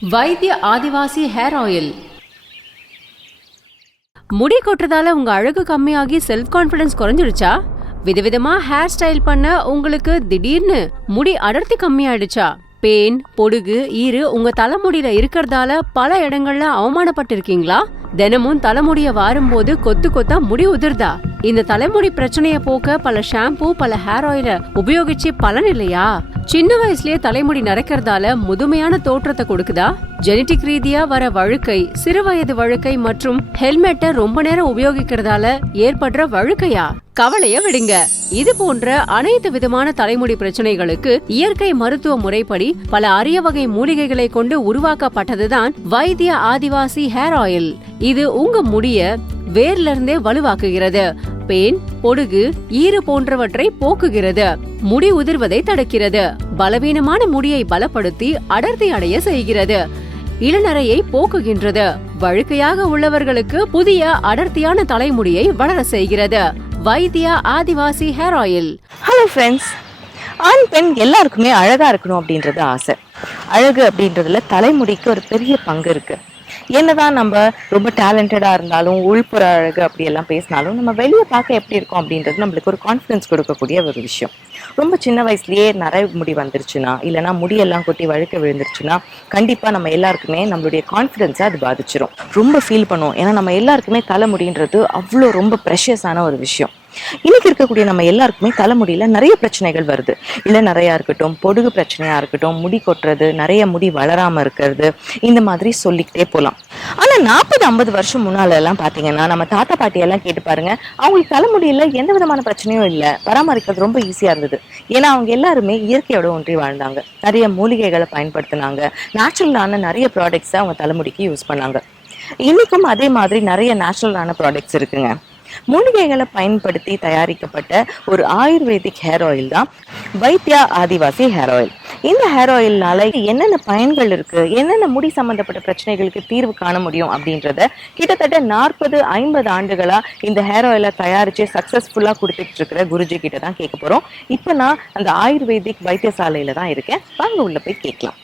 வைத்திய Adivasi hair oil. முடி கொட்டுறதால உங்க அழகு கம்மியாகி செல்ஃப் கான்ஃபிடன்ஸ் குறைஞ்சிடுச்சா? விதவிதமா ஹேர் ஸ்டைல் பண்ண உங்களுக்கு திடீர்னு முடி அடர்த்தி கம்மியாயிடுச்சா? பேன் பொடுகு ஈறு உங்க தலைமுடியில இருக்கிறதால பல இடங்கள்ல அவமானப்பட்டிருக்கீங்களா? தினமும் தலைமுடிய வாரும்போது கொத்து கொத்தா முடி உதிர்தா? இந்த தலைமுடி பிரச்சனையை போக்க பல ஷாம்பூ பல ஹேர் ஆயில உபயோகிச்சு பலன் இல்லையா? சின்ன வயசுலயே தலைமுடி நரைக்கிறதால முதுமையான தோற்றத்தை கொடுக்குதா? ஜெனடிக் ரீதியா வர வழுக்கை சிறு வயது வழுக்கை மற்றும் ஹெல்மெட்டை ரொம்ப நேரம் உபயோகிக்கிறதால ஏற்படுற வழுக்கையா? கவலைய விடுங்க. இது போன்ற அனைத்து விதமான தலைமுடி பிரச்சனைகளுக்கு இயற்கை மருத்துவ முறைப்படி பல அரிய வகை மூலிகைகளை கொண்டு உருவாக்கப்பட்டதுதான் வைத்திய ஆதிவாசி ஹேர் ஆயில். இது உங்க முடிய வேர்ல இருந்தே வலுவாக்குகிறது. பேன் பொடுகு ஈறு போன்றவற்றை போக்குகிறது. முடி உதிர்வதை தடுக்கிறது. பலவீனமான முடியை பலப்படுத்தி அடர்த்தி அடைய செய்கிறது. இளநரையை போக்குகின்றது. வழுக்கையாக உள்ளவர்களுக்கு புதிய அடர்த்தியான தலைமுடியை வளர செய்கிறது. Vaidya Adivasi hair oil. Hello friends ஆண் பெண் எல்லாருக்குமே அழகா இருக்கணும் அப்படின்றது ஆசை. அழகு அப்படின்றதுல தலைமுடிக்கு ஒரு பெரிய பங்கு இருக்கு. என்னதான் நம்ம ரொம்ப டேலண்டடாக இருந்தாலும் உள்புற அழகு அப்படியெல்லாம் பேசினாலும் நம்ம வெளியே பார்க்க எப்படி இருக்கோம் அப்படின்றது நம்மளுக்கு ஒரு கான்ஃபிடன்ஸ் கொடுக்கக்கூடிய ஒரு விஷயம். ரொம்ப சின்ன வயசுலயே நிறைய முடி வந்துருச்சுன்னா இல்லைன்னா முடியெல்லாம் கொட்டி வழுக்க விழுந்துருச்சுன்னா கண்டிப்பாக நம்ம எல்லாருக்குமே நம்மளுடைய கான்ஃபிடென்ஸை அது பாதிச்சிடும் ரொம்ப ஃபீல் பண்ணுவோம். ஏன்னா நம்ம எல்லாருக்குமே தலைமுடின்றது அவ்வளோ ரொம்ப ப்ரெஷியஸான ஒரு விஷயம். இன்னைக்கு இருக்கக்கூடிய நம்ம எல்லாருக்குமே தலைமுடியில நிறைய பிரச்சனைகள் வருது. இல்ல நிறையா இருக்கட்டும் பொடுகு பிரச்சனையா இருக்கட்டும் முடி கொட்டுறது நிறைய முடி வளராம இருக்கிறது இந்த மாதிரி சொல்லிக்கிட்டே போகலாம் ஆனா நாற்பது ஐம்பது வருஷம் முன்னால எல்லாம் பாத்தீங்கன்னா நம்ம தாத்தா பாட்டி எல்லாம் கேட்டு பாருங்க அவங்களுக்கு தலைமுடியில எந்த விதமான பிரச்சனையும் இல்ல. பராமரிக்கிறது ரொம்ப ஈஸியா இருந்தது. ஏன்னா அவங்க எல்லாருமே இயற்கையோட ஒன்றி வாழ்ந்தாங்க. நிறைய மூலிகைகளை பயன்படுத்தினாங்க. நேச்சுரலான நிறைய ப்ராடக்ட்ஸை அவங்க தலைமுடிக்கு யூஸ் பண்ணாங்க. இன்னைக்கும் அதே மாதிரி நிறைய நேச்சுரலான ப்ராடக்ட்ஸ் இருக்குங்க. மூலிகைகளை பயன்படுத்தி தயாரிக்கப்பட்ட ஒரு ஆயுர்வேதிக் ஹேர் ஆயில் தான் வைத்தியா ஆதிவாசி ஹேர் ஆயில் இந்த ஹேர் ஆயில்னால என்னென்ன பயன்கள் இருக்கு? என்னென்ன முடி சம்பந்தப்பட்ட பிரச்சனைகளுக்கு தீர்வு காண முடியும் அப்படின்றத கிட்டத்தட்ட நாற்பது ஐம்பது ஆண்டுகளா இந்த ஹேர் ஆயிலை தயாரிச்சு சக்சஸ்ஃபுல்லா கொடுத்துட்டு இருக்கிற குருஜி கிட்ட தான் கேட்க போறோம். இப்போ நான் அந்த ஆயுர்வேதிக் வைத்தியசாலையில தான் இருக்கேன். வாங்க உள்ள போய் கேட்கலாம்.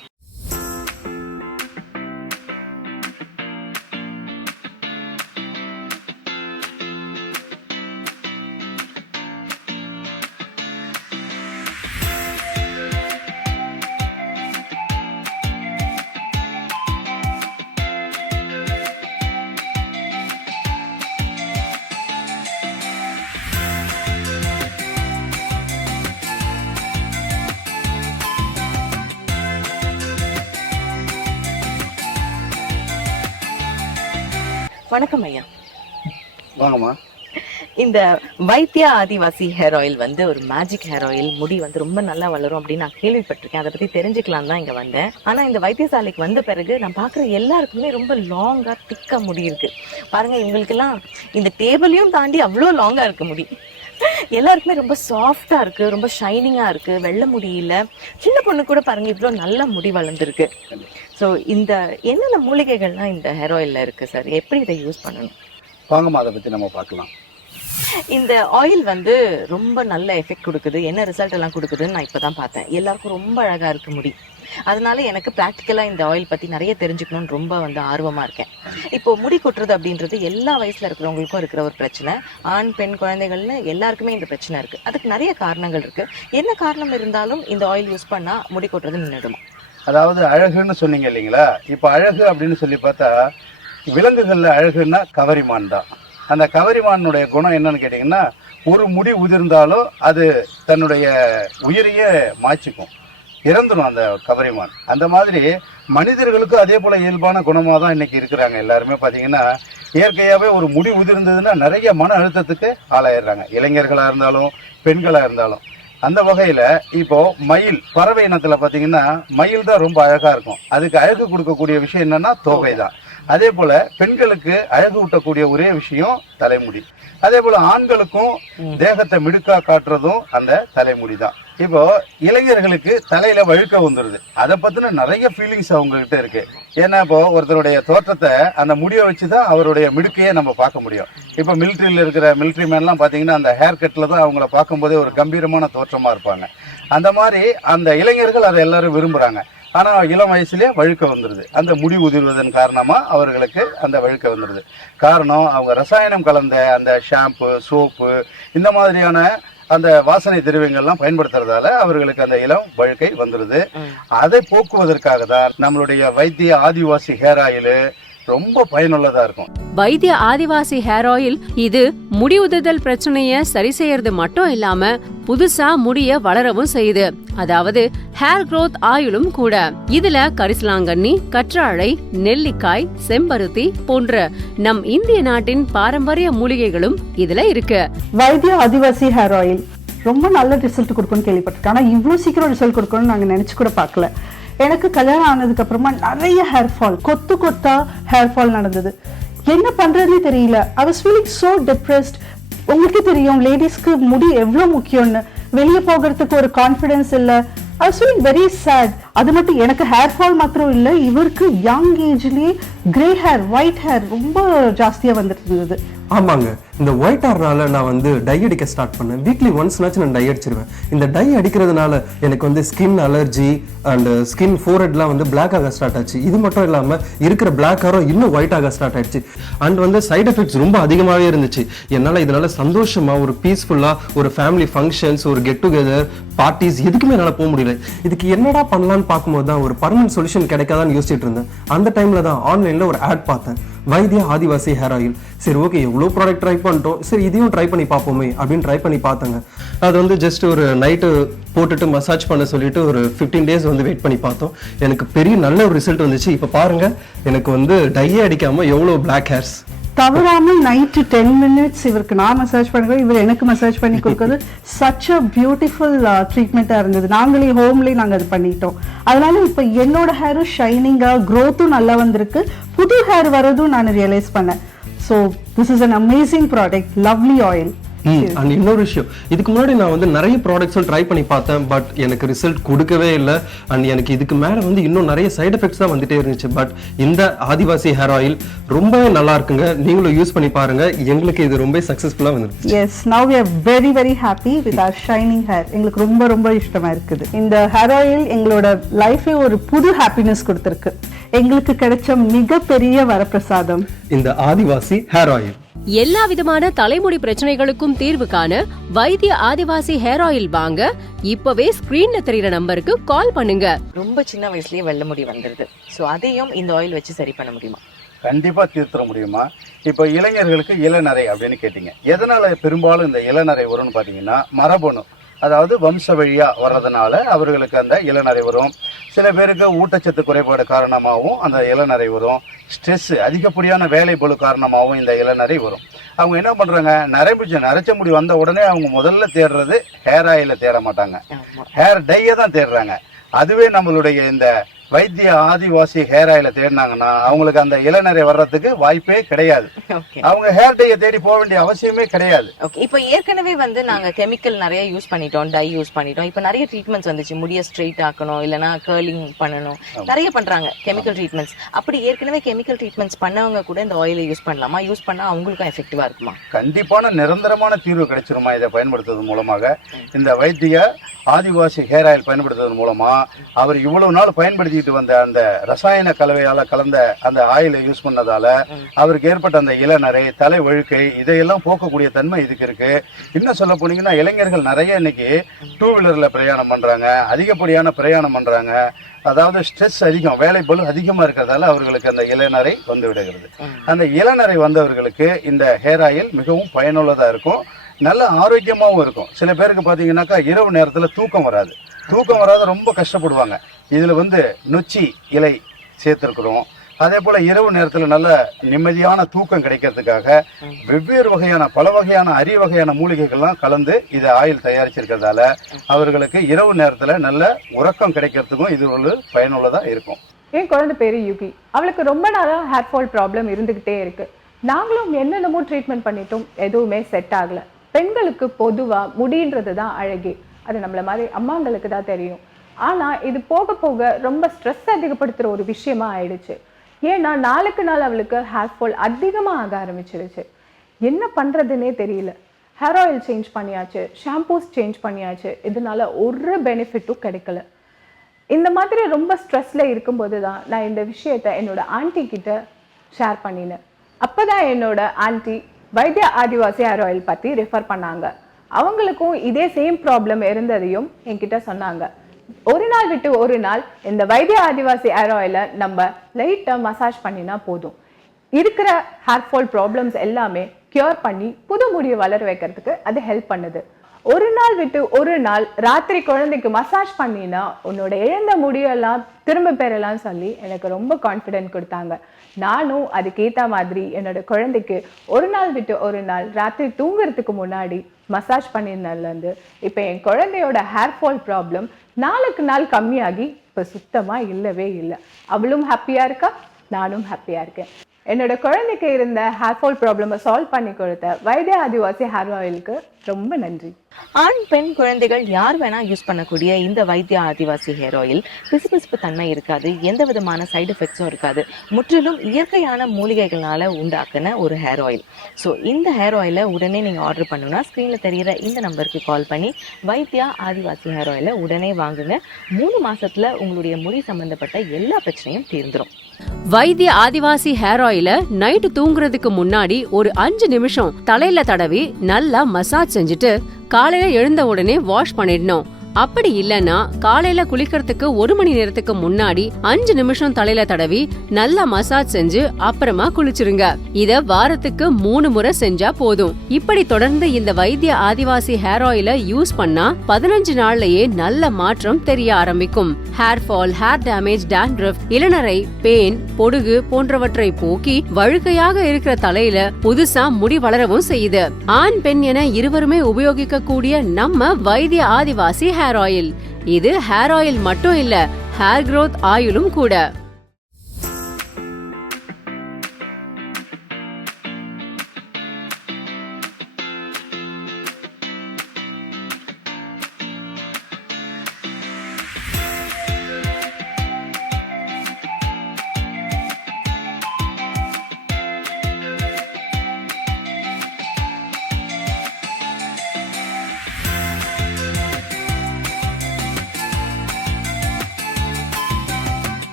வணக்கம் ஐயா. வாங்கம்மா. இந்த வைத்தியா ஆதிவாசி ஹேர் ஆயில் வந்து ஒரு மேஜிக் ஹேர் ஆயில் முடி வந்து ரொம்ப நல்லா வளரும் அப்படின்னு நான் கேள்விப்பட்டிருக்கேன். அதை பத்தி தெரிஞ்சுக்கலாம் தான் இங்க வந்தேன். ஆனா இந்த வைத்தியசாலைக்கு வந்த பிறகு நான் பாக்குற எல்லாருக்குமே ரொம்ப லாங்கா திக்கா முடி இருக்கு. பாருங்க இவங்களுக்கெல்லாம் இந்த டேபிளையும் தாண்டி அவ்வளோ லாங்கா இருக்கு முடி. எல்லாருக்குமே ரொம்ப சாஃப்டா இருக்கு ரொம்ப ஷைனிங்கா இருக்கு வெள்ளை முடியில சின்ன பொண்ணு கூட பாருங்க இவ்வளோ நல்ல முடி வளர்ந்துருக்கு. ஸோ இந்த என்னென்ன மூலிகைகள்லாம் இந்த ஹேர் ஆயில்ல இருக்கு சார் எப்படி இதை யூஸ் பண்ணணும்? வாங்கம்மா அதை பற்றி நம்ம பார்க்கலாம். இந்த ஆயில் வந்து ரொம்ப நல்ல எஃபெக்ட் கொடுக்குது. என்ன ரிசல்ட் எல்லாம் கொடுக்குதுன்னு நான் இப்பதான் பார்த்தேன். எல்லாருக்கும் ரொம்ப அழகா இருக்கு முடி. அதனால எனக்கு ப்ராக்டிக்கலா இந்த ஆயில் பத்தி நிறைய தெரிஞ்சுக்கணும்னு ரொம்ப வந்து ஆர்வமா இருக்கேன். இப்போ முடி கொட்டுறது அப்படின்றது எல்லா வயசுல இருக்கிறவங்களுக்கும் இருக்கிற ஒரு பிரச்சனை. ஆண் பெண் குழந்தைகள்னு எல்லாருக்குமே இந்த பிரச்சனை இருக்கு. அதுக்கு நிறைய காரணங்கள் இருக்கு. என்ன காரணம் இருந்தாலும் இந்த ஆயில் யூஸ் பண்ணா முடி கொட்டுறது நின்றுடுமா? அதாவது அழகுன்னு சொன்னீங்க இல்லைங்களா? இப்போ அழகு அப்படின்னு சொல்லி பார்த்தா விலங்குகளில் அழகுன்னா கவரிமான் தான். அந்த கவரிமானுடைய குணம் என்னன்னு கேட்டிங்கன்னா ஒரு முடி உதிர்ந்தாலும் அது தன்னுடைய உயிரையே மாய்ச்சிக்கும். இறந்துடும் அந்த கவரிமான். அந்த மாதிரி மனிதர்களுக்கும் அதே போல் இயல்பான குணமாக தான் இன்றைக்கி இருக்கிறாங்க எல்லாருமே. பார்த்தீங்கன்னா இயற்கையாகவே ஒரு முடி உதிர்ந்ததுன்னா நிறைய மன அழுத்தத்துக்கு ஆளாயிடுறாங்க. இளைஞர்களாக இருந்தாலும் பெண்களாக இருந்தாலும். அந்த வகையில இப்போ மயில் பறவை இனத்துல பாத்தீங்கன்னா மயில் தான் ரொம்ப அழகா இருக்கும். அதுக்கு அழகு கொடுக்கக்கூடிய விஷயம் என்னன்னா தோகை தான் அதே போல பெண்களுக்கு அழகு ஊட்டக்கூடிய ஒரே விஷயம் தலைமுடி. அதே போல ஆண்களுக்கும் தேகத்தை மிடுக்கா காட்டுறதும் அந்த தலைமுடி தான் இப்போ இளைஞர்களுக்கு தலையில வழுக்க வந்துருது. அதை பத்தின நிறைய ஃபீலிங்ஸ் அவங்க கிட்ட இருக்கு. ஏன்னா இப்போ ஒருத்தருடைய தோற்றத்தை அந்த முடியை வச்சுதான் அவருடைய மிடுக்கையே நம்ம பார்க்க முடியும். இப்போ மிலிட்ரியில் இருக்கிற மிலிட்ரி மேன்லாம் பார்த்தீங்கன்னா அந்த ஹேர் கட்டில் தான் அவங்கள பார்க்கும்போதே ஒரு கம்பீரமான தோற்றமா இருப்பாங்க. அந்த மாதிரி அந்த இளைஞர்கள் அதை எல்லாரும் விரும்புறாங்க. ஆனால் இளம் வயசுலேயே வழுக்க வந்துடுது அந்த முடி உதிர்வதன் காரணமாக அவர்களுக்கு அந்த வழுக்க வந்துடுது காரணம் அவங்க ரசாயனம் கலந்த அந்த ஷாம்பு சோப்பு இந்த மாதிரியான அந்த வாசனை திரவியங்கள்லாம் பயன்படுத்துறதால அவர்களுக்கு அந்த இளம் வழுக்கை வந்துருது. அதை போக்குவதற்காக தான் நம்மளுடைய வைத்திய ஆதிவாசி ஹேர் ஆயில் ரொம்ப பயனுள்ளதா இருக்கும். வைத்திய ஆதிவாசி ஹேர் ஆயில் இது முடி உதிர்தல் பிரச்சனைய சரி செய்யறது மட்டும் இல்லாம புதுசா முடிய வளரவும் செய்யுது. அதாவது ஹேர் growth ஆயிலும் கூட. இதுல கரிசலாங்கண்ணி கற்றாழை நெல்லிக்காய் செம்பருத்தி போன்ற நம் இந்திய நாட்டின் பாரம்பரிய மூலிகைகளும் இதுல இருக்கு. வைத்திய ஆதிவாசி ஹேர் ஆயில் ரொம்ப நல்ல ரிசல்ட் கொடுக்கும்னு கேள்விப்பட்டிருக்கேன். ஆனால் இவ்வளோ சீக்கிரம் ரிசல்ட் கொடுக்கும்னு நாங்கள் நினச்சி கூட பார்க்கல. எனக்கு கல்யாணம் ஆனதுக்கு அப்புறமா நிறைய ஹேர் ஃபால் கொத்து கொத்தா ஹேர் ஃபால் நடந்தது. என்ன பண்றதுனே தெரியல. I was feeling so depressed உங்களுக்கே தெரியும் லேடிஸ்க்கு முடி எவ்வளோ முக்கியம்னு. வெளியே போகிறதுக்கு ஒரு கான்ஃபிடென்ஸ் இல்லை. I was feeling very sad அது மட்டும் எனக்கு ஹேர் ஃபால் மாத்திரம் இல்லை இவருக்கு யங் ஏஜ்லேயே கிரே ஹேர் ஒயிட் ஹேர் ரொம்ப ஜாஸ்தியாக வந்துட்டு இருந்தது. ஆமாங்க. இந்த ஒயிட் ஹேர்னால நான் வந்து டை அடிக்க ஸ்டார்ட் பண்ணேன். வீக்லி ஒன்ஸ்னாச்சும் நான் டை அடிச்சிருவேன். இந்த டை அடிக்கிறதுனால எனக்கு வந்து ஸ்கின் அலர்ஜி அண்ட் ஸ்கின் ஃபோர்ஹெட்லாம் வந்து பிளாக் ஆக ஸ்டார்ட் ஆச்சு. இது மட்டும் இல்லாமல் இருக்கிற பிளாக் ஹேரும் இன்னும் ஒயிட் ஆக ஸ்டார்ட் ஆயிடுச்சு. அண்ட் வந்து சைடு எஃபெக்ட்ஸ் ரொம்ப அதிகமாகவே இருந்துச்சு. என்னால் இதனால சந்தோஷமா ஒரு பீஸ்ஃபுல்லாக ஒரு ஃபேமிலி ஃபங்க்ஷன்ஸ் ஒரு கெட் டுகெதர் பார்ட்டிஸ் எதுக்குமே என்னால் போக முடியல. இதுக்கு என்னடா பண்ணலான்னு பார்க்கும்போது தான் ஒரு பர்மனன்ட் சொல்யூஷன் கிடைக்காதான்னு யோசிச்சுட்டு இருந்தேன். அந்த டைமில் தான் ஆன்லைனில் ஒரு ஆட் பார்த்தேன். வைத்திய ஆதிவாசி ஹேர் ஆயில் சரி ஓகே எவ்வளோ ப்ராடக்ட் ட்ரை பண்ணிட்டோம். சரி இதையும் ட்ரை பண்ணி பார்ப்போமே அப்படின்னு ட்ரை பண்ணி பார்த்தேங்க. அது வந்து ஜஸ்ட் ஒரு நைட்டு போட்டுட்டு மசாஜ் பண்ண சொல்லிட்டு ஒரு ஃபிஃப்டீன் டேஸ் வந்து வெயிட் பண்ணி பார்த்தோம். எனக்கு பெரிய நல்ல ஒரு ரிசல்ட் வந்துச்சு. இப்போ பாருங்க எனக்கு வந்து டையே அடிக்காம எவ்வளோ பிளாக் ஹேர்ஸ் தவறாமல் நைட்டு டென் மினிட்ஸ் இவருக்கு நான் மசாஜ் பண்ணுறேன் இவர் எனக்கு மசாஜ் பண்ணி கொடுக்கறது. சச் அ பியூட்டிஃபுல் ட்ரீட்மெண்ட்டாக இருந்தது. நாங்களே ஹோம்லேயே நாங்கள் அது பண்ணிட்டோம். அதனால இப்போ என்னோட ஹேரும் ஷைனிங்காக க்ரோத்தும் நல்லா வந்திருக்கு. புது ஹேர் வரதும் நான் ரியலைஸ் பண்ணேன். So this is an amazing product lovely oil and இன்னொரு விஷயம் இதுக்கு முன்னாடி நான் வந்து நிறைய ப்ராடக்ட்ஸும் ட்ரை பண்ணி பார்த்தேன் பட் எனக்கு ரிசல்ட் கொடுக்கவே இல்லை. அண்ட் எனக்கு இதுக்கு மேலே வந்து இன்னும் நிறைய சைடு எஃபெக்ட்ஸ் தான் வந்துட்டே இருந்துச்சு. பட் இந்த ஆதிவாசி ஹேர் ஆயில் ரொம்பவே நல்லா இருக்குங்க. நீங்களும் யூஸ் பண்ணி பாருங்க. எங்களுக்கு இது ரொம்ப சக்ஸஸ்ஃபுல்லாக வந்துருச்சு yes now we are very very happy with our shining hair எங்களுக்கு ரொம்ப ரொம்ப இஷ்டமா இருக்குது. இந்த ஹேர் ஆயில் எங்களோட லைஃபே ஒரு புது ஹாப்பினஸ் கொடுத்துருக்கு. எங்களுக்கு கிடைச்ச மிகப்பெரிய வரப்பிரசாதம். இந்த ஆதிவாசி ஹேர் ஆயில் எல்லா விதமான தலைமுடி பிரச்சனைகளுக்கும் தீர்வு காண வைத்திய ஆதிவாசி ஹேர் ஆயில் வாங்க. இப்பவே ஸ்கிரீன்ல தெரியற நம்பருக்கு கால் பண்ணுங்க. ரொம்ப சின்ன வயசுலயே வெள்ள முடி வந்துருது. ஸோ அதையும் இந்த ஆயில் வச்சு சரி பண்ண முடியுமா? கண்டிப்பா தீர்த்திட முடியுமா? இப்போ இளைஞர்களுக்கு இளநரை அப்படின்னு கேட்டீங்க. எதனால பெரும்பாலும் இந்த இளநரை வரும்னு பாத்தீங்கன்னா மரபணு. அதாவது வம்ச வழியா வர்றதுனால அவர்களுக்கு அந்த இளநரை வரும். சில பேருக்கு ஊட்டச்சத்து குறைபாடு காரணமாகவும் அந்த இளநரை வரும். ஸ்ட்ரெஸ் அதிகப்படியான வேலை பளு காரணமாகவும் இந்த இளநரை வரும். அவங்க என்ன பண்றாங்க? நரைமுடி நரைச்ச முடி வந்த உடனே அவங்க முதல்ல தேடுறது ஹேர் ஆயில தேட மாட்டாங்க. ஹேர் டையை தான் தேடுறாங்க. அதுவே நம்மளுடைய இந்த வைத்திய ஆதிவாசி ஹேர் ஆயில தேடினாங்கன்னா அவங்களுக்கு அந்த இளநரை வர்றதுக்கு வாய்ப்பே கிடையாது. அவங்க ஹேர் டையை தேடி போக வேண்டிய அவசியமே கிடையாது. இப்போ ஏற்கனவே வந்து நாங்க கெமிக்கல் நிறைய யூஸ் பண்ணிட்டோம் டை யூஸ் பண்ணிட்டோம். இப்போ நிறைய ட்ரீட்மெண்ட்ஸ் வந்துச்சு. முடிய ஸ்ட்ரெயிட் ஆக்கணும் இல்லனா கர்லிங் பண்ணணும். நிறைய பண்றாங்க கெமிக்கல் ட்ரீட்மெண்ட்ஸ் அப்படி ஏற்கனவே கெமிக்கல் ட்ரீட்மெண்ட்ஸ் பண்ணவங்க கூட இந்த ஆயிலை யூஸ் பண்ணலாமா? யூஸ் பண்ணா அவங்களுக்கும் எஃபெக்டிவா இருக்குமா? கண்டிப்பான நிரந்தரமான தீர்வு கிடைச்சிருமா? இதை பயன்படுத்துவதன் மூலமாக. இந்த வைத்திய ஆதிவாசி ஹேர் ஆயில் பயன்படுத்துவதன் மூலமா அவர் இவ்வளவு நாள் எழுதிட்டு வந்த அந்த ரசாயன கலவையால கலந்த அந்த ஆயிலை யூஸ் பண்ணதால அவருக்கு ஏற்பட்ட அந்த இளநரை தலை ஒழுக்கை இதையெல்லாம் போக்கக்கூடிய தன்மை இதுக்கு இருக்கு. இன்னும் சொல்ல போனீங்கன்னா இளைஞர்கள் நிறைய இன்னைக்கு டூ வீலர்ல பிரயாணம் பண்றாங்க அதிகப்படியான பிரயாணம் பண்றாங்க. அதாவது ஸ்ட்ரெஸ் அதிகம் வேலை பலு அதிகமா இருக்கிறதால அவர்களுக்கு அந்த இளநரை வந்து விடுகிறது. அந்த இளநரை வந்தவர்களுக்கு இந்த ஹேர் ஆயில் மிகவும் பயனுள்ளதா இருக்கும் நல்ல ஆரோக்கியமாகவும் இருக்கும். சில பேருக்கு பார்த்தீங்கன்னாக்கா இரவு நேரத்தில் தூக்கம் வராது. தூக்கம் வராத ரொம்ப கஷ்டப்படுவாங்க. இதில் வந்து நொச்சி இலை சேர்த்துருக்குறோம். அதே போல் இரவு நேரத்தில் நல்ல நிம்மதியான தூக்கம் கிடைக்கிறதுக்காக வெவ்வேறு வகையான பல வகையான அரிய வகையான மூலிகைகள்லாம் கலந்து இதை ஆயில் தயாரிச்சிருக்கிறதால அவர்களுக்கு இரவு நேரத்தில் நல்ல உறக்கம் கிடைக்கிறதுக்கும் இது ஒரு பயனுள்ளதாக இருக்கும். என் குழந்தை பேர் யுகி. அவளுக்கு ரொம்ப நாளாக ஹேர் ஃபால் ப்ராப்ளம் இருந்துக்கிட்டே இருக்கு. நாங்களும் என்னென்னமோ ட்ரீட்மெண்ட் பண்ணிட்டோம் எதுவுமே செட் ஆகல. பெண்களுக்கு பொதுவாக முடின்றது தான் அழகே. அது நம்மள மாதிரி அம்மாங்களுக்கு தான் தெரியும். ஆனால் இது போக போக ரொம்ப ஸ்ட்ரெஸ் அதிகப்படுத்துகிற ஒரு விஷயமா ஆயிடுச்சு. ஏன்னா நாளுக்கு நாள் அவளுக்கு ஹேர் ஃபால் அதிகமாக ஆக ஆரம்பிச்சிருச்சு. என்ன பண்ணுறதுன்னே தெரியல. ஹேர் ஆயில் சேஞ்ச் பண்ணியாச்சு ஷாம்பூஸ் சேஞ்ச் பண்ணியாச்சு. இதனால ஒரு பெனிஃபிட்டும் கிடைக்கல. இந்த மாதிரி ரொம்ப ஸ்ட்ரெஸ்ஸில் இருக்கும்போது தான் நான் இந்த விஷயத்த என்னோட ஆன்ட்டி கிட்ட ஷேர் பண்ணினேன். அப்போ தான் என்னோட aunty Vaidya Adivasi hair oil பற்றி ரெஃபர் பண்ணாங்க. அவங்களுக்கும் இதே சேம் ப்ராப்ளம் இருந்ததையும் என்கிட்ட சொன்னாங்க. ஒரு நாள் விட்டு ஒரு நாள் இந்த வைத்திய ஆதிவாசி ஹேர் ஆயில நம்ம லைட்டாக மசாஜ் பண்ணினா போதும். இருக்கிற ஹேர் ஃபால் ப்ராப்ளம்ஸ் எல்லாமே கியூர் பண்ணி புது முடியை வளர வைக்கிறதுக்கு அது ஹெல்ப் பண்ணுது. ஒரு நாள் விட்டு ஒரு நாள் ராத்திரி குழந்தைக்கு மசாஜ் பண்ணினா உன்னோட இழந்த முடியெல்லாம் திரும்ப பெறலாம் சொல்லி எனக்கு ரொம்ப கான்ஃபிடென்ட் கொடுத்தாங்க. நானும் அதுக்கேற்ற மாதிரி என்னோட குழந்தைக்கு ஒரு நாள் விட்டு ஒரு நாள் ராத்திரி தூங்குறதுக்கு முன்னாடி மசாஜ் பண்ணியிருந்ததுலேருந்து இப்போ என் குழந்தையோட ஹேர் ஃபால் ப்ராப்ளம் நாளுக்கு நாள் கம்மியாகி இப்போ சுத்தமாக இல்லவே இல்லை. அவளும் ஹாப்பியாக இருக்கா? நானும் ஹாப்பியாக இருக்கேன். என்னோட குழந்தைக்கு இருந்த ஹேர் ஃபால் ப்ராப்ளமை சால்வ் பண்ணி கொடுத்த வைத்திய ஆதிவாசி ஹேர் ஆயிலுக்கு ரொம்ப நன்றி. ஆண் பெண் குழந்தைகள் யார் வேணா யூஸ் பண்ணக்கூடிய இந்த வைத்திய ஆதிவாசி ஹேர் ஆயில் பிசுபிசுப்பு தன்மை இருக்காது எந்த விதமான சைடு எஃபெக்ட்ஸும் இருக்காது முற்றிலும் இயற்கையான மூலிகைகளால் உண்டாக்குன ஒரு ஹேர் ஆயில் ஸோ இந்த ஹேர் ஆயிலை உடனே நீங்கள் ஆர்டர் பண்ணணும்னா ஸ்க்ரீனில் தெரியிற இந்த நம்பருக்கு கால் பண்ணி வைத்தியா ஆதிவாசி ஹேர் ஆயிலை உடனே வாங்குங்க. மூணு மாதத்தில் உங்களுடைய முடி சம்மந்தப்பட்ட எல்லா பிரச்சனையும் தீர்ந்துடும் வைத்திய ஆதிவாசி ஹேர் ஆயில நைட்டு தூங்குறதுக்கு முன்னாடி ஒரு அஞ்சு நிமிஷம் தலையில தடவி நல்லா மசாஜ் செஞ்சுட்டு காலையில எழுந்த உடனே வாஷ் பண்ணிடணும். அப்படி இல்லனா காலையில குளிக்கிறதுக்கு ஒரு மணி நேரத்துக்கு முன்னாடி அஞ்சு நிமிஷம் தலையில தடவி நல்லா மசாஜ் செஞ்சு அப்புறமா குளிச்சிருங்க. இத வாரத்துக்கு மூணு முறை செஞ்சா போதும். இப்படி தொடர்ந்து இந்த வைத்திய ஆதிவாசி ஹேர் ஆயில யூஸ் பண்ணா பதினஞ்சு நாள்லயே நல்ல மாற்றம் தெரிய ஆரம்பிக்கும். Hair fall hair damage dandruff இளநரை பேன் பொடுகு போன்றவற்றை போக்கி வழுக்கையாக இருக்கிற தலையில புதுசா முடி வளரவும் செய்யுது. ஆண் பெண் என இருவருமே உபயோகிக்க கூடிய நம்ம வைத்திய ஆதிவாசி ஹேர் ஆயில் இது ஹேர் ஆயில் மட்டும் இல்ல ஹேர் க்ரோத் ஆயிலும் கூட.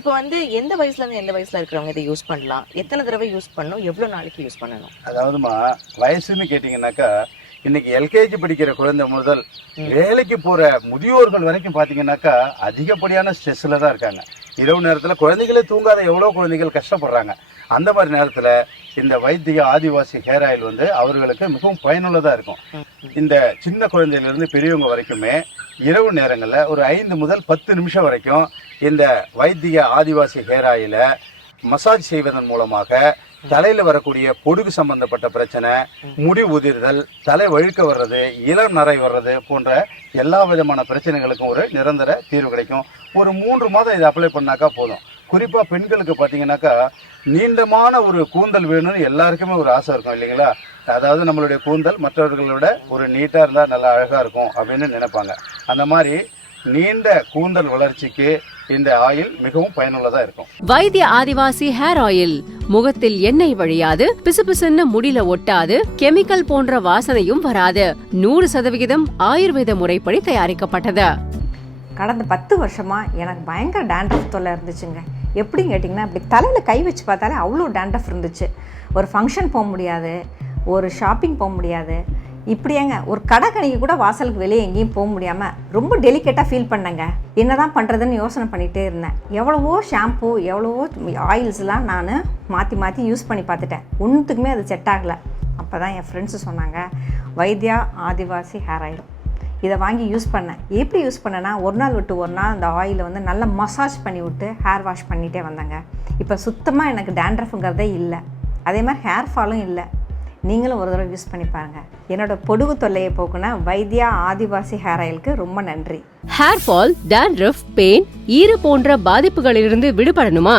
இப்போ வந்து எந்த வயசுல இருந்து எந்த வயசுல இருக்கிறவங்க இதை யூஸ் பண்ணலாம்? எத்தனை தடவை யூஸ் பண்ணணும்? எவ்வளவு நாளைக்கு யூஸ் பண்ணணும்? அதாவதுமா வயசுன்னு கேட்டிங்கன்னாக்கா இன்னைக்கு எல்கேஜி படிக்கிற குழந்தை முதல் வேலைக்கு போற முதியோர்கள் வரைக்கும் பாத்தீங்கன்னாக்கா அதிகப்படியான ஸ்ட்ரெஸ்ல தான் இருக்காங்க. இரவு நேரத்தில் குழந்தைகளே தூங்காத எவ்வளோ குழந்தைகள் கஷ்டப்படுறாங்க. அந்த மாதிரி நேரத்தில் இந்த வைத்திய ஆதிவாசி ஹேர் ஆயில் வந்து அவர்களுக்கு மிகவும் பயனுள்ளதாக இருக்கும். இந்த சின்ன குழந்தையிலிருந்து பெரியவங்க வரைக்குமே இரவு நேரங்களில் ஒரு ஐந்து முதல் பத்து நிமிஷம் வரைக்கும் இந்த வைத்திய ஆதிவாசி ஹேர் ஆயிலை மசாஜ் செய்வதன் மூலமாக தலையில வரக்கூடிய பொடுகு சம்பந்தப்பட்ட பிரச்சனை முடி உதிர்தல் தலை வழுக்க வர்றது இளம் நரை வர்றது போன்ற எல்லா விதமான பிரச்சனைகளுக்கும் ஒரு நிரந்தர தீர்வு கிடைக்கும். ஒரு மூன்று மாதம் இதை அப்ளை பண்ணாக்கா போதும். குறிப்பாக பெண்களுக்கு பார்த்தீங்கன்னாக்கா நீண்டமான ஒரு கூந்தல் வேணும்னு எல்லாருக்குமே ஒரு ஆசை இருக்கும் இல்லைங்களா? அதாவது நம்மளுடைய கூந்தல் மற்றவர்களோட ஒரு நீட்டாக இருந்தால் நல்லா அழகாக இருக்கும் அப்படின்னு நினைப்பாங்க. அந்த மாதிரி நீண்ட கூந்தல் வளர்ச்சிக்கு இந்த ஆயில் மிகவும் பயனுள்ளதா இருக்கும். வைத்திய ஆதிவாசி ஹேர் ஆயில். முகத்தில் எண்ணெய் வழியாது பிசுபிசுன்னு முடில ஒட்டாது கெமிக்கல் போன்ற வாசனையும் வராது. நூறு சதவிகிதம் ஆயுர்வேத முறைப்படி தயாரிக்கப்பட்டது. கடந்த பத்து வருஷமாக எனக்கு பயங்கர டேண்ட்ரஃப் தொல்லை இருந்துச்சுங்க. எப்படின்னு கேட்டிங்கன்னா இப்படி தலையில் கை வச்சு பார்த்தாலே அவ்வளோ டேண்ட்ரஃப் இருந்துச்சு. ஒரு ஃபங்க்ஷன் போக முடியாது ஒரு ஷாப்பிங் போக முடியாது இப்படியாங்க ஒரு கடை கடைக்கு கூட வாசலுக்கு வெளியே எங்கேயும் போக முடியாமல் ரொம்ப டெலிகேட்டாக ஃபீல் பண்ணேங்க. என்ன தான் பண்ணுறதுன்னு யோசனை பண்ணிகிட்டே இருந்தேன். எவ்வளவோ ஷாம்பு எவ்வளவோ ஆயில்ஸ்லாம் நான் மாற்றி மாற்றி யூஸ் பண்ணி பார்த்துட்டேன். ஒன்றுத்துக்குமே அது செட் ஆகலை. அப்போ தான் என் ஃப்ரெண்ட்ஸு சொன்னாங்க வைத்தியா ஆதிவாசி ஹேர் ஆயில் இதை வாங்கி யூஸ் பண்ணேன். எப்படி யூஸ் பண்ணேன்னா ஒரு நாள் விட்டு ஒரு நாள் அந்த ஆயிலை வந்து நல்லா மசாஜ் பண்ணி விட்டு ஹேர் வாஷ் பண்ணிகிட்டே வந்தாங்க. இப்போ சுத்தமாக எனக்கு டேண்ட்ரஃபுங்கிறதே இல்லை. அதே மாதிரி ஹேர் ஃபாலும் இல்லை. நீங்களும் ஒரு தடவை யூஸ் பண்ணி பாருங்கள் என்னோட பொடுகு தொல்லையை போக்குன வைத்தியா ஆதிவாசி ஹேர் ஆயிலுக்கு ரொம்ப நன்றி. ஹேர் ஃபால் dandruff பெயின் ஈறு போன்ற பாதிப்புகளிலிருந்து விடுபடணுமா?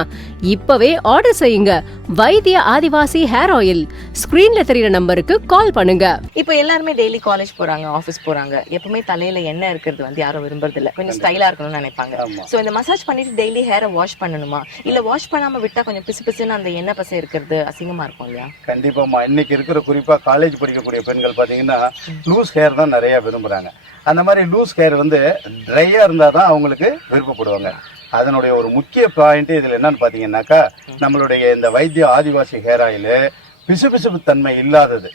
இப்பவே ஆர்டர் செய்யுங்க. வைத்திய ஆதிவாசி ஹேர் ஆயில் ஸ்கிரீன்ல தெரியுற நம்பருக்கு கால் பண்ணுங்க. இப்போ எல்லாருமே டெய்லி காலேஜ் போறாங்க ஆஃபீஸ் போறாங்க. எப்பவுமே தலையில எண்ணெய் இருக்கிறது வந்து யாரும் விரும்புறது இல்ல கொஞ்சம் ஸ்டைலா இருக்கணும்னு நினைப்பாங்க. சோ இந்த மசாஜ் பண்ணிட்டு டெய்லி ஹேரை வாஷ் பண்ணணுமா? இல்ல வாஷ் பண்ணாம விட்டா கொஞ்சம் பிசு பிசுன்னு அந்த எண்ணெய் பசை இருக்கிறது அசிங்கமா இருக்கும் இல்லையா? கண்டிப்பாம்மா. இன்னைக்கு இருக்கிற குறிப்பா காலேஜ் படிக்கக்கூடிய பெண்கள் பாத்தீங்கன்னா லூஸ் ஹேர் தான் நிறைய விரும்புறாங்க. அந்த மாதிரி லூஸ் ஹேர் வந்து ட்ரையா இருந்தா தான் அவங்களுக்கு விருப்பப்படுவாங்க. அதனுடைய ஒரு முக்கிய பாயிண்ட் இதுல என்னன்னு பாத்தீங்கன்னாக்கா நம்மளுடைய இந்த வைத்திய ஆதிவாசி ஹேர் ஆயில் பிசுபிசுப்பு தன்மை இல்லாதது.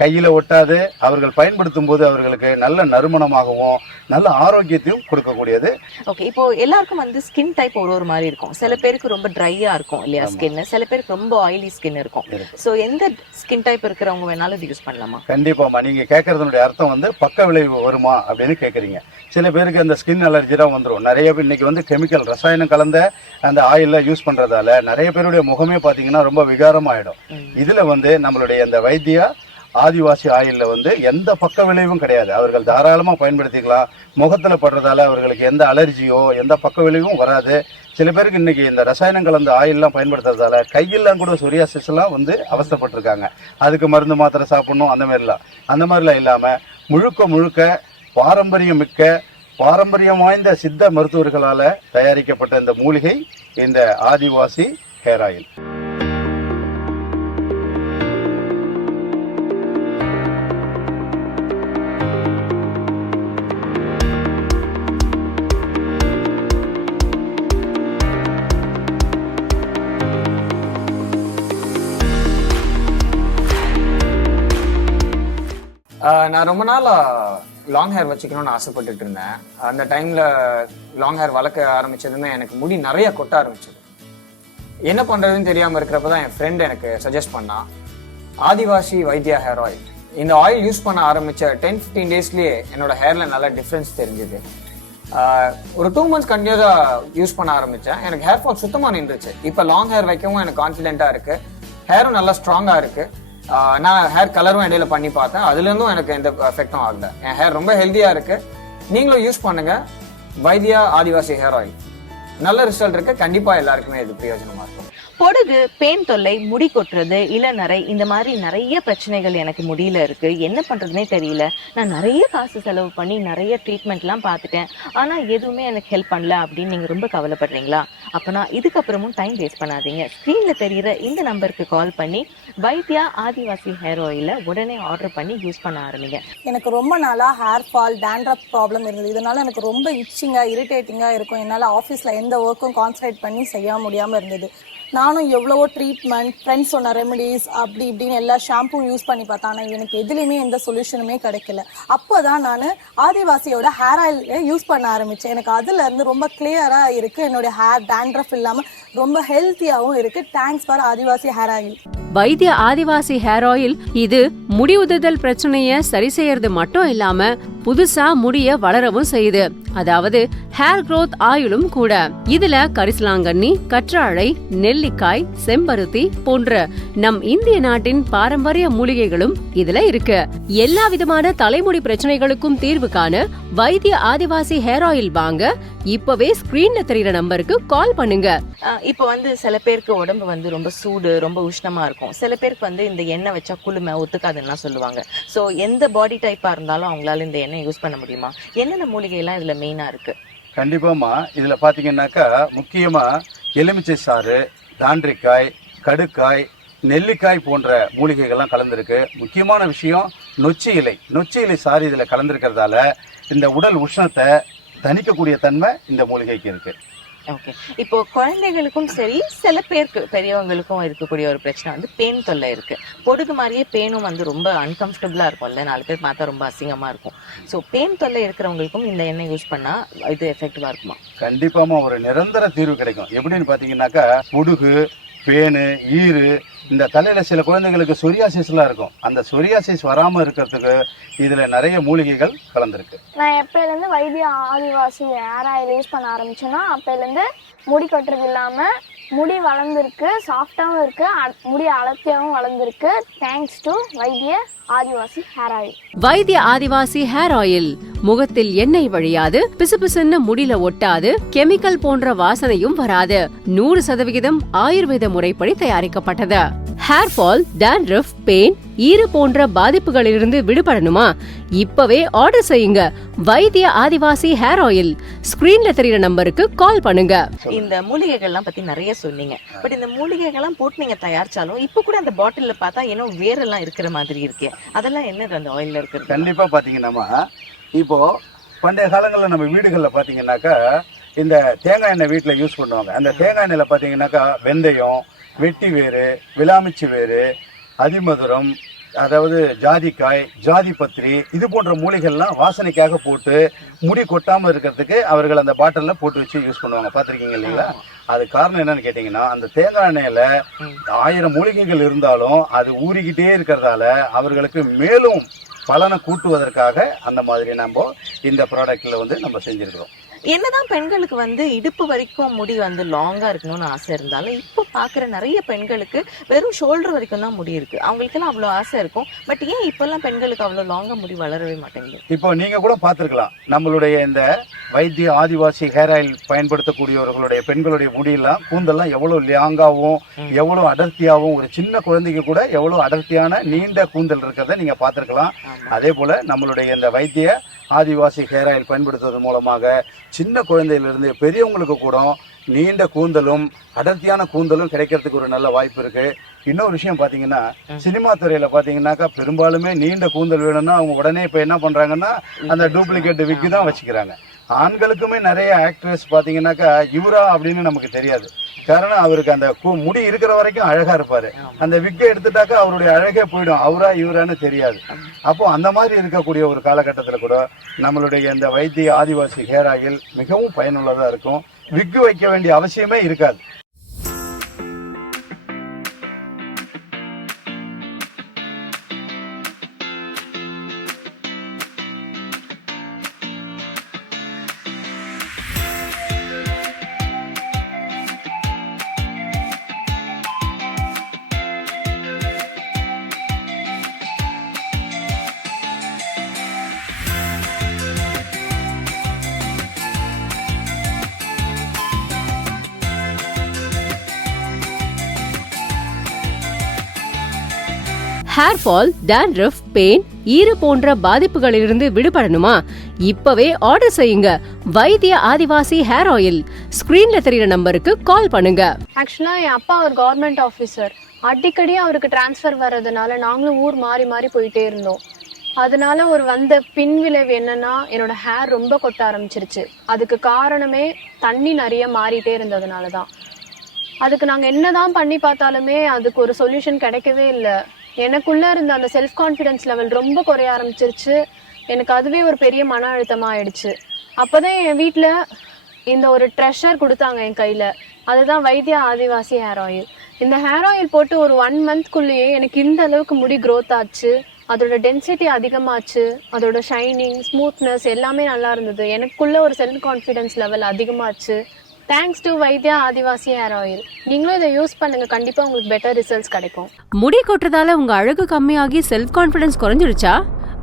கையில ஒட்டாது அவர்கள் பயன்படுத்தும் போது அவர்களுக்கு நல்ல நறுமணமாகவும் நல்ல ஆரோக்கியத்தையும் கொடுக்கக்கூடியது. ஓகே இப்போ எல்லாருக்கும் வந்து ஸ்கின் டைப் ஒரு ஒரு மாதிரி இருக்கும். சில பேருக்கு ரொம்ப ட்ரையா இருக்கும் இல்லையா ஸ்கின் சில பேருக்கு ரொம்ப ஆயிலி ஸ்கின் இருக்கும். இருக்கு. சோ எந்த ஸ்கின் டைப் இருக்கிறவங்க வேணாலும் இது யூஸ் பண்ணலாமா? கண்டிப்பாம்மா. நீங்க கேட்கறதுனுடைய அர்த்தம் வந்து பக்க விளைவு வருமா அப்படின்னு கேக்குறீங்க. சில பேருக்கு அந்த ஸ்கின் அலர்ஜிலாம் வந்துடும் நிறைய பேர் இன்னைக்கு வந்து கெமிக்கல் ரசாயனம் கலந்த அந்த ஆயில யூஸ் பண்றதால நிறைய பேருடைய முகமே பாத்தீங்கன்னா ரொம்ப விகாரமாயிடும். இதுல வந்து நம்மளுடைய இந்த வைத்தியா ஆதிவாசி ஆயிலில் வந்து எந்த பக்க விளைவும் கிடையாது. அவர்கள் தாராளமாக பயன்படுத்திக்கலாம். முகத்தில் படுறதால அவர்களுக்கு எந்த அலர்ஜியோ எந்த பக்க விளைவும் வராது. சில பேருக்கு இன்றைக்கி இந்த ரசாயனம் கலந்த ஆயில்லாம் பயன்படுத்துறதால கையெல்லாம் கூட சொரியாசிஸ்லாம் வந்து அவஸ்தைப்பட்டிருக்காங்க. அதுக்கு மருந்து மாத்திரை சாப்பிடணும் அந்த மாதிரிலாம். அந்த மாதிரிலாம் இல்லாமல் முழுக்க முழுக்க பாரம்பரியம் மிக்க பாரம்பரியம் வாய்ந்த சித்த மருத்துவர்களால் தயாரிக்கப்பட்ட இந்த மூலிகை இந்த ஆதிவாசி ஹேர் ஆயில். நான் ரொம்ப நாள் லாங் ஹேர் வச்சுக்கணும்னு ஆசைப்பட்டுட்டு இருந்தேன் அந்த டைம்ல லாங் ஹேர் வளர்க்க ஆரம்பிச்சதுமே எனக்கு முடி நிறைய கொட்ட ஆரம்பிச்சது. என்ன பண்ணுறதுன்னு தெரியாமல் இருக்கிறப்ப தான் என் ஃப்ரெண்ட் எனக்கு சஜஸ்ட் பண்ணான் ஆதிவாசி வைத்தியா ஹேர் ஆயில் இந்த ஆயில் யூஸ் பண்ண ஆரம்பித்த டென் ஃபிஃப்டீன் டேஸ்லேயே என்னோட ஹேரில் நல்ல டிஃப்ரென்ஸ் தெரிஞ்சுது. ஒரு டூ மந்த்ஸ் கண்டினியூஸாக யூஸ் பண்ண ஆரம்பித்தேன் எனக்கு ஹேர் ஃபால் சுத்தமாக நின்றுச்சு. இப்போ லாங் ஹேர் வைக்கவும் எனக்கு கான்ஃபிடென்ட்டாக இருக்குது ஹேரும் நல்லா ஸ்ட்ராங்காக இருக்குது நான் ஹேர் கலரும் இடையில பண்ணி பார்த்தேன். அதுலேருந்தும் எனக்கு எந்த எஃபெக்டும் ஆகல. என் ஹேர் ரொம்ப ஹெல்த்தியாக இருக்கு. நீங்களும் யூஸ் பண்ணுங்க. வைத்தியா ஆதிவாசி ஹேர் ஆயில் நல்ல ரிசல்ட் இருக்கு. கண்டிப்பாக எல்லாருக்குமே இது பிரயோஜனமாக இருக்கும். பொடுகு பேன் தொல்லை முடி கொட்டுறது இளநரை இந்த மாதிரி நிறைய பிரச்சனைகள் எனக்கு முடியல இருக்கு. என்ன பண்றதுனே தெரியல. நான் நிறைய காசு செலவு பண்ணி நிறைய ட்ரீட்மெண்ட்லாம் பார்த்துட்டேன். ஆனா எதுவுமே எனக்கு ஹெல்ப் பண்ணல அப்படின்னு நீங்க ரொம்ப கவலைப்படுறீங்களா? அப்பனா இதுக்கப்புறமும் டைம் வேஸ்ட் பண்ணாதீங்க. ஸ்க்ரீன்ல தெரியிற இந்த நம்பருக்கு கால் பண்ணி வைத்தியா ஆதிவாசி ஹேர் ஆயில உடனே ஆர்டர் பண்ணி யூஸ் பண்ண ஆரம்பிங்க. எனக்கு ரொம்ப நாளாக ஹேர் ஃபால் டேண்ட்ரப் ப்ராப்ளம் இருந்தது. இதனால எனக்கு ரொம்ப இச்சிங்காக இரிட்டேட்டிங்காக இருக்கும். என்னால் ஆஃபீஸில் எந்த ஒர்க்கும் கான்சன்ட்ரேட் பண்ணி செய்ய முடியாமல் இருந்தது. நானும் எவ்வளவோ ட்ரீட்மெண்ட் ஃப்ரெண்ட்ஸ் சொன்ன ரெமெடிஸ் அப்படி இப்படின்னு எல்லா ஷாம்பும் யூஸ் பண்ணி பார்த்தேன். ஆனால் எனக்கு எதுலேயுமே எந்த சொல்யூஷனுமே கிடைக்கல. அப்போ தான் நான் ஆதிவாசியோட ஹேர் ஆயில் யூஸ் பண்ண ஆரம்பித்தேன் எனக்கு அதுலேருந்து ரொம்ப கிளியராக இருக்குது என்னுடைய ஹேர் டேண்ட்ரஃப் இல்லாமல் ரொம்ப ஹெல்த்தியாகவும் இருக்குது thanks for Adivasi hair oil Vaidya Adivasi hair oil இது முடி உதிர்தல் பிரச்சனைய சரி செய்யறது மட்டும் இல்லாம புதுசா முடிய வளரவும் செய்யுது. அதாவது ஹேர் க்ரோத் ஆயிலும் கூட. இதுல கரிசலாங்கண்ணி கற்றாழை நெல்லிக்காய் செம்பருத்தி போன்ற நம் இந்திய நாட்டின் பாரம்பரிய மூலிகைகளும் இதுல இருக்கு. எல்லா விதமான தலைமுடி பிரச்சனைகளுக்கும் தீர்வு காண வைத்திய ஆதிவாசி ஹேர் ஆயில் வாங்க இப்பவே ஸ்கிரீன்ல தெரியுற நம்பருக்கு கால் பண்ணுங்க. இப்போ வந்து சில பேருக்கு உடம்பு வந்து ரொம்ப சூடு ரொம்ப உஷ்ணமா இருக்கும். சில பேருக்கு வந்து இந்த எண்ணெய் வச்சா குளுமை ஒத்துக்காதுன்னா சொல்லுவாங்க. ஸோ எந்த பாடி டைப்பாக இருந்தாலும் அவங்களால இந்த எண்ணெய் யூஸ் பண்ண முடியுமா? என்னென்ன மூலிகைலாம் இதில் மெயினாக இருக்குது இருக்கு? கண்டிப்பாம்மா. இதில் பார்த்தீங்கன்னாக்கா முக்கியமாக எலுமிச்சை சாறு தாண்டிக்காய் கடுக்காய் நெல்லிக்காய் போன்ற மூலிகைகள்லாம் கலந்துருக்கு. முக்கியமான விஷயம் நொச்சி இலை. நொச்சி இலை சாறு இதில் கலந்துருக்கிறதால இந்த உடல் உஷ்ணத்தை தணிக்கக்கூடிய தன்மை இந்த மூலிகைக்கு இருக்குது ஓகே இப்போ குழந்தைகளுக்கும் சரி சில பேருக்கு பெரியவங்களுக்கும் இருக்கக்கூடிய ஒரு பிரச்சனை வந்து பேன் தொல்லை இருக்கு. பொடுகு மாதிரியே பேனும் வந்து ரொம்ப அன்கம்ஃபர்டபுளா இருக்கும்ல நாலு பேர் பார்த்தா ரொம்ப அசிங்கமா இருக்கும். ஸோ பேன் தொல்லை இருக்கிறவங்களுக்கும் இந்த எண்ணெய் யூஸ் பண்ணா இது எஃபெக்டிவா இருக்குமா? கண்டிப்பாமா ஒரு நிரந்தர தீர்வு கிடைக்கும். எப்படின்னு பாத்தீங்கன்னாக்கா பொடுகு பேனு ஈறு இந்த தலையில் சில குழந்தைங்களுக்கு சொரியாசிஸ்லாம் இருக்கும். அந்த சொரியாசிஸ் வராமல் இருக்கிறதுக்கு இதில் நிறைய மூலிகைகள் கலந்துருக்கு. நான் எப்போலேருந்து வைத்திய ஆதிவாசி ஹேர் ஆயில் யூஸ் பண்ண ஆரம்பிச்சேன்னா அப்போலேருந்து முடி கொட்டுறது இல்லாமல் முடி வளர்ந்துருக்கு சாஃப்டாகவும் இருக்குது முடி அடர்த்தியாகவும் வளர்ந்துருக்கு. தேங்க்ஸ் டு வைத்திய Adivasi hair oil Vaidya Adivasi hair oil முகத்தில் எண்ணெய் வழியாது பிசுபிசுன்னு முடியில ஒட்டாது கெமிக்கல் போன்ற வாசனையும் வராது. நூறு சதவிகிதம் ஆயுர்வேத முறைப்படி தயாரிக்கப்பட்டது. ஹேர் ஃபால் டேண்ட்ரஃப் பெயின் ஈறு போன்ற பாதிப்புகளிலிருந்து விடுபடணுமா? இப்பவே ஆர்டர் செய்யுங்க. வைத்திய ஆதிவாசி ஹேர் ஆயில். ஸ்கிரீன்ல தெரியுற நம்பருக்கு கால் பண்ணுங்க. இந்த மூலிகைகள்லாம் பத்தி நிறைய சொன்னீங்க. பட் இந்த மூலிகைகள்லாம் போட்டு நீங்க தயாரிச்சாலும் இப்ப கூட அந்த பாட்டில்ல பார்த்தா இன்னும் வேரெல்லாம் இருக்கிற மாதிரி இருக்கே. அதெல்லாம் என்னது அந்த ஆயில்ல இருக்கிறது? கண்டிப்பா பாத்தீங்கன்னா இப்போ பண்டைய காலங்களில் நம்ம வீடுகளில் பார்த்தீங்கன்னாக்கா இந்த தேங்காய் எண்ணெய் வீட்டில் யூஸ் பண்ணுவாங்க. அந்த தேங்காய் எண்ணெயில் பார்த்தீங்கன்னாக்கா வெந்தயம் வெட்டி வேறு விளாமிச்சி வேறு அதிமதுரம் அதாவது ஜாதிக்காய் ஜாதி பத்திரி இது போன்ற மூலிகைகள்லாம் வாசனைக்காக போட்டு முடி கொட்டாமல் இருக்கிறதுக்கு அவர்கள் அந்த பாட்டிலில் போட்டு வச்சு யூஸ் பண்ணுவாங்க. பார்த்துருக்கீங்க இல்லைங்களா? அது காரணம் என்னன்னு கேட்டிங்கன்னா அந்த தேங்காய் எண்ணெயில் ஆயிரம் மூலிகைகள் இருந்தாலும் அது ஊறிக்கிட்டே இருக்கிறதால அவர்களுக்கு மேலும் பலனை கூட்டுவதற்காக அந்த மாதிரி நம்ம இந்த ப்ராடக்டில் வந்து நம்ம செஞ்சுருக்கிறோம். என்னதான் பெண்களுக்கு வந்து இடுப்பு வரைக்கும் முடி வந்து லாங்கா இருக்கணும்னு ஆசை இருந்தாலும் இப்போ பாக்குற நிறைய பெண்களுக்கு வெறும் ஷோல்டர் வரைக்கும் தான் முடி இருக்கு. அவங்களுக்கெல்லாம் அவ்வளவு ஆசை இருக்கும். பட் ஏன் இப்பெல்லாம் பெண்களுக்கு அவ்வளவு லாங்கா முடி வளரவே மாட்டேங்குது? இப்போ நீங்க கூட பார்த்துருக்கலாம். நம்மளுடைய இந்த வைத்திய ஆதிவாசி ஹேர் ஆயில் பயன்படுத்தக்கூடியவர்களுடைய பெண்களுடைய முடியெல்லாம் கூந்தெல்லாம் எவ்வளவு லியாங்காவும் எவ்வளவு அடர்த்தியாகவும் ஒரு சின்ன குழந்தைக்கு கூட எவ்வளவு அடர்த்தியான நீண்ட கூந்தல் இருக்கிறத நீங்க பார்த்துருக்கலாம். அதே போல நம்மளுடைய இந்த வைத்திய ஆதிவாசி ஹேர் ஆயில் பயன்படுத்துவதன் மூலமாக சின்ன குழந்தையிலிருந்து பெரியவங்களுக்கு கூட நீண்ட கூந்தலும் அடர்த்தியான கூந்தலும் கிடைக்கிறதுக்கு ஒரு நல்ல வாய்ப்பு இருக்கு. இன்னொரு விஷயம் பாத்தீங்கன்னா சினிமா துறையில பாத்தீங்கன்னாக்கா பெரும்பாலுமே நீண்ட கூந்தல் வேணும்னா அவங்க உடனே இப்ப என்ன பண்றாங்கன்னா அந்த டூப்ளிகேட் விக்கு தான் வச்சுக்கிறாங்க. ஆண்களுக்குமே நிறைய ஆக்ட்ரஸ் பார்த்தீங்கன்னாக்கா இவரா அப்படின்னு நமக்கு தெரியாது. காரணம் அவருக்கு அந்த முடி இருக்கிற வரைக்கும் அழகா இருப்பாரு. அந்த விக்கை எடுத்துட்டாக்கா அவருடைய அழகே போயிடும். அவரா இவரான்னு தெரியாது. அப்போ அந்த மாதிரி இருக்கக்கூடிய ஒரு காலகட்டத்தில் கூட நம்மளுடைய இந்த வைத்திய ஆதிவாசி ஹேர் ஆயில் மிகவும் பயனுள்ளதாக இருக்கும். விக்கு வைக்க வேண்டிய அவசியமே இருக்காது. ஃபால் டேண்ட்ரஃப் பெயின் ஈறு போன்ற பாதிப்புகளிலிருந்து விடுபடணுமா? இப்பவே ஆர்டர் செய்யுங்க. வைத்திய ஆதிவாசி ஹேர் ஆயில் ஸ்கிரீன்ல தெரியுற நம்பருக்கு கால் பண்ணுங்க. ஆக்சுவலாக என் அப்பா ஒரு கவர்மெண்ட் ஆஃபீஸர் அடிக்கடி அவருக்கு ட்ரான்ஸ்ஃபர் வர்றதுனால நாங்களும் ஊர் மாறி மாறி போயிட்டே இருந்தோம். அதனால ஒரு வந்த பின்விளைவு என்னன்னா என்னோட ஹேர் ரொம்ப கொட்ட ஆரம்பிச்சிருச்சு. அதுக்கு காரணமே தண்ணி நிறைய மாறிட்டே இருந்ததுனால தான் அதுக்கு நாங்கள் என்னதான் பண்ணி பார்த்தாலுமே அதுக்கு ஒரு சொல்யூஷன் கிடைக்கவே இல்லை. எனக்குள்ளே இருந்த அந்த செல்ஃப் கான்ஃபிடென்ஸ் லெவல் ரொம்ப குறைய ஆரம்பிச்சிருச்சு. எனக்கு அதுவே ஒரு பெரிய மன அழுத்தமாக ஆயிடுச்சு. அப்போ தான் என் வீட்டில் இந்த ஒரு ட்ரெஷர் கொடுத்தாங்க என் கையில். அதுதான் வைத்திய ஆதிவாசி ஹேர் ஆயில் இந்த ஹேர் ஆயில் போட்டு ஒரு ஒன் மந்த்க்குள்ளேயே எனக்கு இந்த அளவுக்கு முடி க்ரோத் ஆச்சு. அதோட டென்சிட்டி அதிகமாச்சு. அதோட ஷைனிங் ஸ்மூத்னஸ் எல்லாமே நல்லா இருந்தது. எனக்குள்ள ஒரு செல்ஃப் கான்ஃபிடென்ஸ் லெவல் அதிகமாச்சு. Thanks to Vaidya Adivasi hair oil நீங்களும் இதை யூஸ் பண்ணுங்க. கண்டிப்பா உங்களுக்கு பெட்டர் ரிசல்ட்ஸ் கிடைக்கும். முடி கொட்டுறதால உங்க அழகு கம்மியாகி செல்ஃப் கான்ஃபிடன்ஸ் குறைஞ்சிருச்சா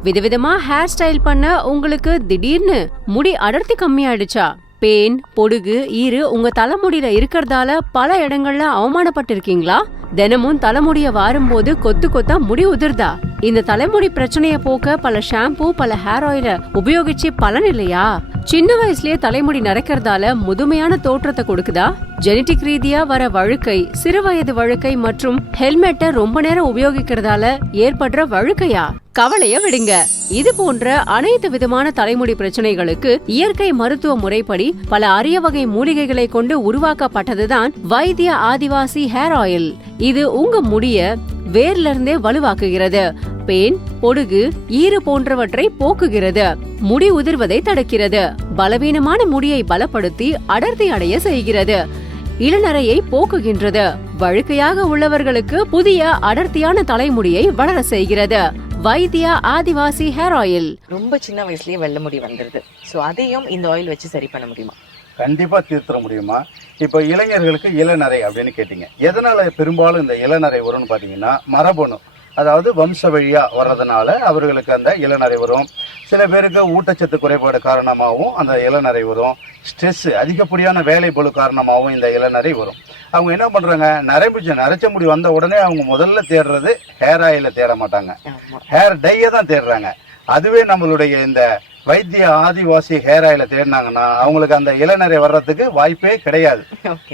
விதவிதமா ஹேர் ஸ்டைல் பண்ண உங்களுக்கு திடீர்னு முடி அடர்த்தி கம்மியாயிடுச்சா? பேன் பொடுகு ஈறு உங்க தலைமுடியில இருக்கிறதால பல இடங்கள்ல அவமானப்பட்டிருக்கீங்களா? தினமும் தலைமுடிய வாரும்போது கொத்து கொத்தா முடி உதிர்தா? இந்த தலைமுடி பிரச்சனைய போக்க பல ஷாம்பூ பல ஹேர் ஆயில உபயோகிச்சு பலன் இல்லையா? சின்ன வயசுலயே தலைமுடி நரைக்கிறதால முதுமையான தோற்றத்தை கொடுக்குதா? ஜெனட்டிக் ரீதியா வர வழுக்கை சிறு வயது வழுக்கை மற்றும் ஹெல்மெட்டை ரொம்ப நேரம் உபயோகிக்கிறதால ஏற்படுற வழுக்கையா? கவலைய விடுங்க. இது போன்ற அனைத்து விதமான தலைமுடி பிரச்சனைகளுக்கு இயற்கை மருத்துவ முறைப்படி பல அரிய வகை மூலிகைகளை கொண்டு உருவாக்கப்பட்டதுதான் வைத்திய ஆதிவாசி ஹேர் ஆயில் இது உங்க முடிய வேர்ல இருந்தே வலுவாக்குகிறது. பேன் பொடுகு ஈறு போன்றவற்றை போக்குகிறது. முடி உதிர்வதை தடுக்கிறது. பலவீனமான முடியை பலப்படுத்தி அடர்த்தி அடைய செய்கிறது. இளநரையை போக்குகின்றது. வழுக்கையாக உள்ளவர்களுக்கு புதிய அடர்த்தியான தலைமுடியை வளர செய்கிறது. Vaidya Adivasi hair oil. ரொம்ப சின்ன வயசுலயே வெள்ளை முடி வந்துருது. சோ அதையும் இந்த ஆயில் வச்சு சரி பண்ண முடியுமா? கண்டிப்பா தீர்த்திட முடியுமா? இப்போ இளைஞர்களுக்கு இளநரை அப்படின்னு கேட்டீங்க. எதனால பெரும்பாலும் இந்த இளநரை வரும்னு பாத்தீங்கன்னா மரபணு. அதாவது வம்ச வழியா வர்றதுனால அவர்களுக்கு அந்த இளநரை வரும். சில பேருக்கு ஊட்டச்சத்து குறைபாடு காரணமாகவும் அந்த இளநரை வரும். ஸ்ட்ரெஸ் அதிகப்படியான வேலை பளு காரணமாகவும் இந்த இளநரை வரும். அவங்க என்ன பண்றாங்க? நரைமுச்சு நரைச்ச முடி வந்த உடனே அவங்க முதல்ல தேடுறது ஹேர் ஆயில தேட மாட்டாங்க. ஹேர் டையை தான் தேடுறாங்க. அதுவே நம்மளுடைய இந்த வைத்திய ஆதிவாசி ஹேர் ஆயில தேடினாங்கன்னா அவங்களுக்கு அந்த இளநரை வர்றதுக்கு வாய்ப்பே கிடையாது.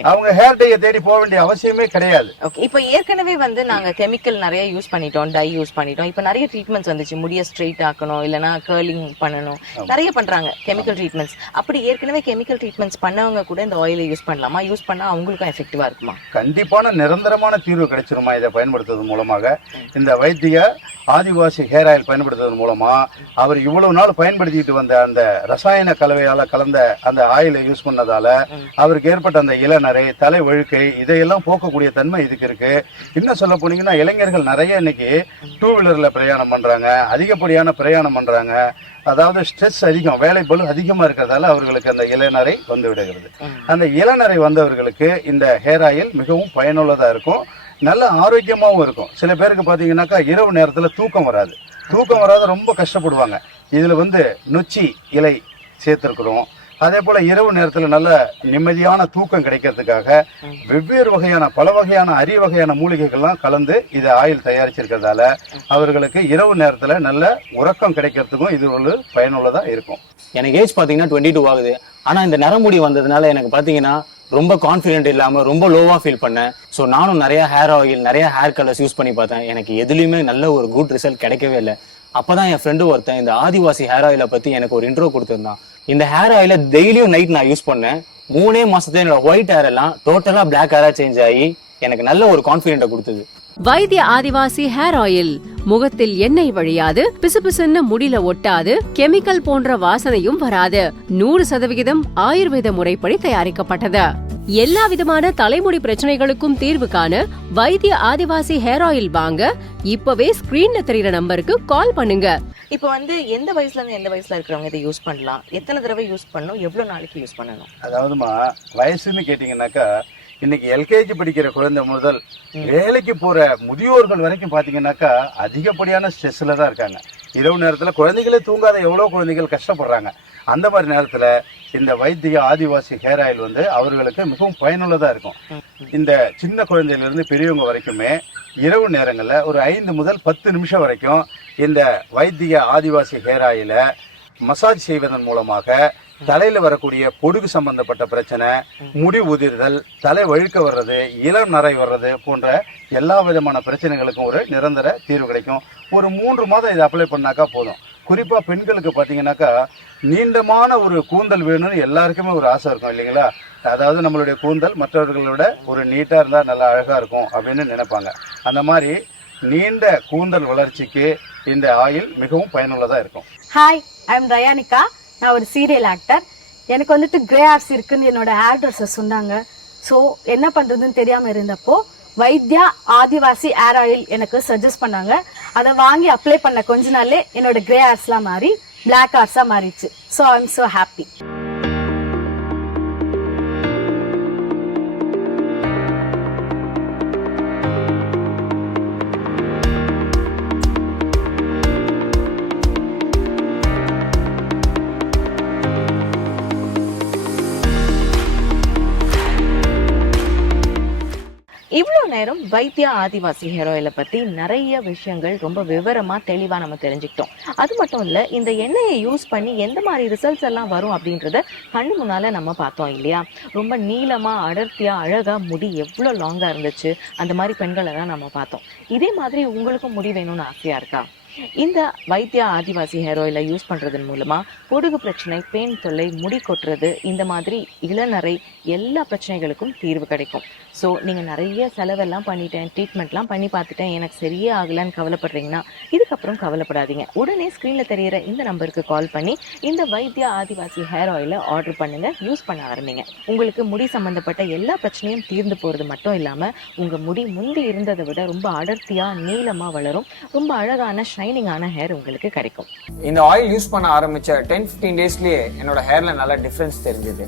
அவங்க ஹேர் டையை தேடி போக வேண்டிய அவசியமே கிடையாது. இப்போ ஏற்கனவே வந்து நாங்க கெமிக்கல் நிறைய யூஸ் பண்ணிட்டோம் டை யூஸ் பண்ணிட்டோம். இப்போ நிறைய ட்ரீட்மெண்ட்ஸ் வந்துச்சு. முடிய ஸ்ட்ரெயிட் ஆக்கணும் இல்லனா கர்லிங் பண்ணணும். நிறைய பண்றாங்க கெமிக்கல் ட்ரீட்மெண்ட்ஸ் அப்படி ஏற்கனவே கெமிக்கல் ட்ரீட்மெண்ட்ஸ் பண்ணவங்க கூட இந்த ஆயிலை யூஸ் பண்ணலாமா? யூஸ் பண்ணா அவங்களுக்கும் எஃபெக்டிவா இருக்குமா? கண்டிப்பான நிரந்தரமான தீர்வு கிடைச்சிருமா? இதை பயன்படுத்துவதன் மூலமாக. இந்த வைத்திய ஆதிவாசி ஹேர் ஆயில் பயன்படுத்துவதன் மூலமா அவர் இவ்வளவு நாள் பயன்படுத்திட்டு வந்த அந்த ரசாயன கலவையால கலந்த அந்த ஆயிலை யூஸ் பண்ணதால அவருக்கு ஏற்பட்ட அந்த இளநரை தலை வழுக்கை இதையெல்லாம் போக்கக்கூடிய தன்மை இதுக்கு இருக்கு. இன்னும் சொல்ல போனீங்கன்னா இளைஞர்கள் நிறைய இன்னைக்கு டூ வீலர்ல பிரயாணம் பண்றாங்க அதிகப்படியான பிரயாணம் பண்றாங்க. அதாவது ஸ்ட்ரெஸ் அதிகம் வேலை பலு அதிகமா இருக்கிறதால அவர்களுக்கு அந்த இளநரை வந்து விடுகிறது. அந்த இளநரை வந்தவர்களுக்கு இந்த ஹேர் ஆயில் மிகவும் பயனுள்ளதா இருக்கும். நல்ல ஆரோக்கியமாகவும் இருக்கும். சில பேருக்கு பார்த்தீங்கன்னாக்கா இரவு நேரத்தில் தூக்கம் வராது. தூக்கம் வராத ரொம்ப கஷ்டப்படுவாங்க. இதில் வந்து நொச்சி இலை சேர்த்துருக்குறோம். அதே போல இரவு நேரத்தில் நல்ல நிம்மதியான தூக்கம் கிடைக்கிறதுக்காக வெவ்வேறு வகையான பல வகையான அரிய வகையான மூலிகைகள்லாம் கலந்து இதை ஆயில் தயாரிச்சிருக்கிறதால அவர்களுக்கு இரவு நேரத்தில் நல்ல உறக்கம் கிடைக்கிறதுக்கும் இது ஒரு பயனுள்ளதாக இருக்கும். எனக்கு ஏஜ் பார்த்தீங்கன்னா டுவெண்ட்டி டூ ஆகுது. ஆனால் இந்த நரமுடி வந்ததுனால எனக்கு பார்த்தீங்கன்னா ரொம்ப கான்ஃபிடென்ட் இல்லாமல் ரொம்ப லோவாக ஃபீல் பண்ணேன். ஸோ நானும் நிறைய ஹேர் ஆயில் நிறைய ஹேர் கலர்ஸ் யூஸ் பண்ணி பார்த்தேன். எனக்கு எதுலேயுமே நல்ல ஒரு குட் ரிசல்ட் கிடைக்கவே இல்லை. அப்பதான் என் ஃப்ரெண்டு ஒருத்தன் இந்த ஆதிவாசி ஹேர் ஆயிலை பத்தி எனக்கு ஒரு இன்ட்ரோ கொடுத்துருந்தான். இந்த ஹேர் ஆயில டெய்லியும் நைட் நான் யூஸ் பண்ணேன். மூணே மாசத்துல என்னோட ஒயிட் ஹேர் எல்லாம் டோட்டலாக பிளாக் ஹேரா சேஞ்ச் ஆகி எனக்கு நல்ல ஒரு கான்ஃபிடென்ட்டை கொடுத்தது. வைத்திய ஆதிவாசி ஹேர் ஆயில். முகத்தில் எண்ணெய் வழியாது பிசுபிசுன்னு முடில ஒட்டாது கெமிக்கல் போன்ற வாசனையும் வராது. நூறு சதவிகிதம் ஆயுர்வேத முறைப்படி தயாரிக்கப்பட்டது. எல்லா விதமான தலைமுடி பிரச்சனைகளுக்கும் தீர்வு காண வைத்திய ஆதிவாசி ஹேர் ஆயில் வாங்க இப்பவே ஸ்கிரீன்ல தெரியுற நம்பருக்கு கால் பண்ணுங்க. இப்போ வந்து எந்த வயசுல இருந்து எந்த வயசுல இருக்கிறவங்க இதை யூஸ் பண்ணலாம்? எத்தனை தடவை யூஸ் பண்ணணும்? எவ்வளவு நாளைக்கு யூஸ் பண்ணணும்? அதாவதுமா வயசுன்னு கேட்டிங்கன்னாக்கா இன்னைக்கு எல்கேஜி படிக்கிற குழந்தை முதல் வேலைக்கு போற முதியோர்கள் வரைக்கும் பாத்தீங்கன்னாக்கா அதிகப்படியான ஸ்ட்ரெஸ்ல தான் இருக்காங்க. இரவு நேரத்துல குழந்தைகளே தூங்காத எவ்வளவு குழந்தைகள் கஷ்டப்படுறாங்க. அந்த மாதிரி நேரத்துல இந்த வைத்திய ஆதிவாசி ஹேர் ஆயில் வந்து அவர்களுக்கு மிகவும் பயனுள்ளதா இருக்கும். இந்த சின்ன குழந்தையில இருந்து பெரியவங்க வரைக்குமே இரவு நேரங்கள்ல ஒரு ஐந்து முதல் பத்து நிமிஷம் வரைக்கும் இந்த வைத்திய ஆதிவாசி ஹேர் ஆயில மசாஜ் செய்வதன் மூலமாக தலையில வரக்கூடிய பொடுகு சம்பந்தப்பட்ட பிரச்சனை முடி உதிர்தல் தலை வழுக்க வர்றது இளம் நரை வர்றது போன்ற எல்லா விதமான பிரச்சனைகளுக்கும் ஒரு நிரந்தர தீர்வு கிடைக்கும். ஒரு மூன்று மாதம் இதை அப்ளை பண்ணாக்கா போதும். குறிப்பா பெண்களுக்கு பாத்தீங்கன்னாக்கா நீண்டமான ஒரு கூந்தல் வேணும்னு எல்லாருக்குமே ஒரு ஆசை இருக்கும் இல்லைங்களா? அதாவது நம்மளுடைய கூந்தல் மற்றவர்களோட ஒரு நீட்டா இருந்தா நல்லா அழகா இருக்கும் அப்படின்னு நினைப்பாங்க. அந்த மாதிரி நீண்ட கூந்தல் வளர்ச்சிக்கு இந்த ஆயில் மிகவும் பயனுள்ளதா இருக்கும். ஹாய் ஐ எம் ரயானிகா நான் ஒரு சீரியல் ஆக்டர் எனக்கு வந்துட்டு கிரே ஹேர்ஸ் இருக்குன்னு என்னோட ஹேர் ட்ரெஸ்ஸர் சொன்னாங்க. ஸோ என்ன பண்ணுறதுன்னு தெரியாமல் இருந்தப்போ வைத்யா ஆதிவாசி ஹேர் ஆயில் எனக்கு சஜஸ்ட் பண்ணாங்க. அதை வாங்கி அப்ளை பண்ண கொஞ்ச நாளே என்னோட கிரே ஹேர்ஸ்லாம் மாறி பிளாக் ஹேர்ஸாக மாறிடுச்சு. So I am so happy நேரம் வைத்தியா ஆதிவாசி ஹேர் பத்தி நிறைய விஷயங்கள் ரொம்ப விவரமா தெளிவா நம்ம தெரிஞ்சுக்கிட்டோம். அது மட்டும் இல்ல இந்த எண்ணெயை யூஸ் பண்ணி எந்த மாதிரி ரிசல்ட்ஸ் எல்லாம் வரும் அப்படின்றத கண்ணு முன்னால நம்ம பார்த்தோம் இல்லையா? ரொம்ப நீளமா அடர்த்தியா அழகா முடி எவ்வளவு லாங்கா இருந்துச்சு அந்த மாதிரி பெண்களை தான் நம்ம பார்த்தோம். இதே மாதிரி உங்களுக்கும் முடி வேணும்னு ஆசையா இருக்கா? இந்த வைத்தியா ஆதிவாசி ஹேர் ஆயிலை யூஸ் பண்ணுறதன் மூலமாக பொடுகு பிரச்சனை பேன் தொல்லை முடி கொட்டுறது இந்த மாதிரி இளநரை எல்லா பிரச்சனைகளுக்கும் தீர்வு கிடைக்கும். ஸோ நீங்கள் நிறைய செலவெல்லாம் பண்ணிட்டேன் ட்ரீட்மெண்ட்லாம் பண்ணி பார்த்துட்டேன் எனக்கு சரியே ஆகலான்னு கவலைப்படுறீங்கன்னா இதுக்கப்புறம் கவலைப்படாதீங்க. உடனே ஸ்க்ரீனில் தெரியிற இந்த நம்பருக்கு கால் பண்ணி இந்த வைத்தியா ஆதிவாசி ஹேர் ஆயிலை ஆர்டர் பண்ணுங்கள் யூஸ் பண்ண ஆரம்பிங்க. உங்களுக்கு முடி சம்மந்தப்பட்ட எல்லா பிரச்சனையும் தீர்ந்து போகிறது மட்டும் இல்லாமல் உங்கள் முடி முந்தி இருந்ததை விட ரொம்ப அடர்த்தியாக நீளமாக வளரும். ரொம்ப அழகான ஷைனிங்கான ஹேர் உங்களுக்கு கிடைக்கும். இந்த ஆயில் யூஸ் பண்ண ஆரம்பிச்ச டென் ஃபிஃப்டீன் டேஸ்லயே என்னோட ஹேர்ல நல்ல டிஃபரன்ஸ் தெரிஞ்சது.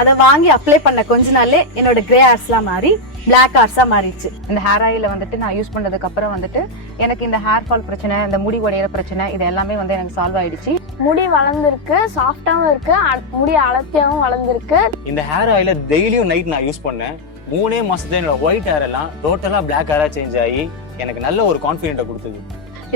அதை வாங்கி அப்ளை பண்ண கொஞ்ச நாள்லே என்னோட கிரே ஹேர்ஸ்லாம் மாறி பிளாக் ஹார்ஸா மாறிடுச்சு. இந்த ஹேர் ஆயில வந்துட்டு நான் யூஸ் பண்ணதுக்கு அப்புறம் வந்துட்டு எனக்கு இந்த ஹேர் ஃபால் பிரச்சனை இந்த முடி உடையிற பிரச்சனை இது எல்லாமே வந்து எனக்கு சால்வ் ஆயிடுச்சு. முடி வளர்ந்துருக்கு சாஃப்டாவும் இருக்கு முடி அடர்த்தியாவும் வளர்ந்துருக்கு. இந்த ஹேர் ஆயில டெய்லியும் நைட் நான் யூஸ் பண்ணேன். மூணே மாசத்துல என்னோட ஒயிட் ஹேர் எல்லாம் டோட்டலா பிளாக் ஹேரா சேஞ்ச் ஆகி எனக்கு நல்ல ஒரு கான்ஃபிடென்ட்டை கொடுத்தது.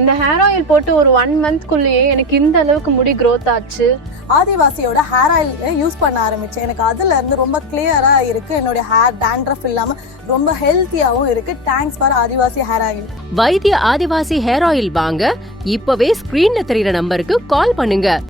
இந்த ஹேர் ஆயில் போட்டு ஒரு ஒன் மந்த்க்குள்ளேயே எனக்கு இந்த அளவுக்கு முடி growth ஆச்சு. ஆதிவாசியோட ஹேர் ஆயில் யூஸ் பண்ண ஆரம்பிச்சேன். எனக்கு அதுல இருந்து ரொம்ப கிளியரா இருக்கு. என்னுடைய ஹேர் டேண்ட்ரஃப் இல்லாம ரொம்ப ஹெல்த்தியாவும் இருக்கு. Thanks for Adivasi hair oil Vaidya Adivasi hair oil வாங்க இப்பவே ஸ்கிரீன்ல தெரியுற நம்பருக்கு கால் பண்ணுங்க.